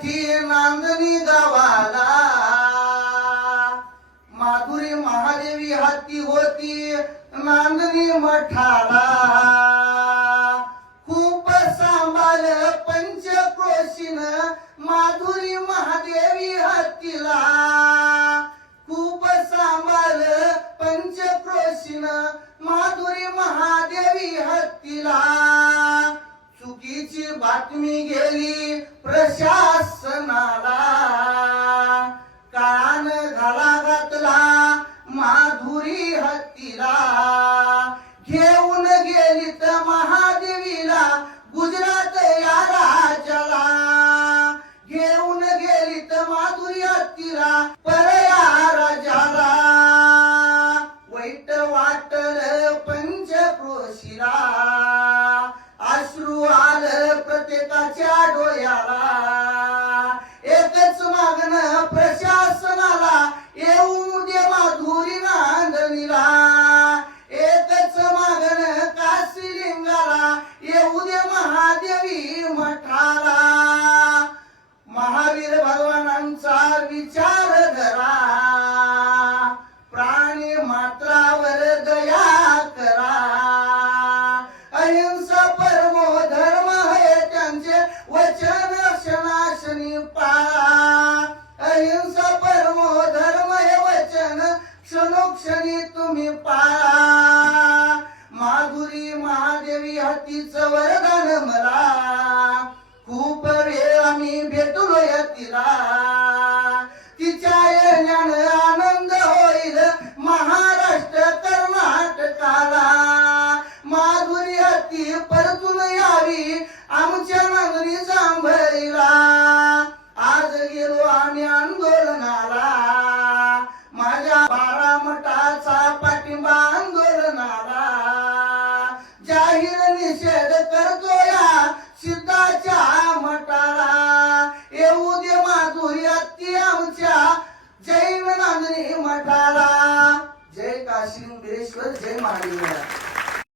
साठी नांदणी गावाला माधुरी महादेवी हाती होती नांदणी मठाला खूप सांभाळ पंचक्रोशीन माधुरी महादेवी हत्तीला खूप सांभाळ पंचक्रोशीन माधुरी महादेवी हत्तीला चुकीची बातमी गेली प्रशासनाला कान घाला घातला माधुरी हत्तीला घेऊन गेलीत महादेवीला गुजरात या राज्याला घेऊन गेलीत माधुरी हत्तीला परया राजाला वाईट वाटलं पंचक्रोशीला अश्रू आलं प्रत्येकाच्या डोळ्याला एकच मागणं प्रशासनाला येऊ दे माधुरी नांदणीला एकच मागणं काशीलिंगाला येऊ दे महादेवी मठाला महावीर भगवानांचा विचार करा प्राणी मात्रावर दया करा अहिंसा परमो धर्म हे त्यांचे वचन क्षणाक्षणी पाळा अहिंसा परमो धर्म हे वचन क्षणोक्षणी तुम्ही पाळा माधुरी महादेवी हत्तीचं वरदान मला खूप वेळ आम्ही भेटलो तिला तिच्या येण्यानं आनंद होईल महाराष्ट्र कर्नाटकाला माधुरी हत्ती परतून यावी आमच्या नांदणी जांभळीला आज गेलो आम्ही आंदोलनाला माझ्या बारामठाचा पाठिंबा आंदोलनाला जाहीर निषेध करतो या सिद्धाच्या मठाला येऊ दे माधुरी हत्ती आमच्या जैन नांदणी मठाला जय काशी बिरेश्वर जय महादेव।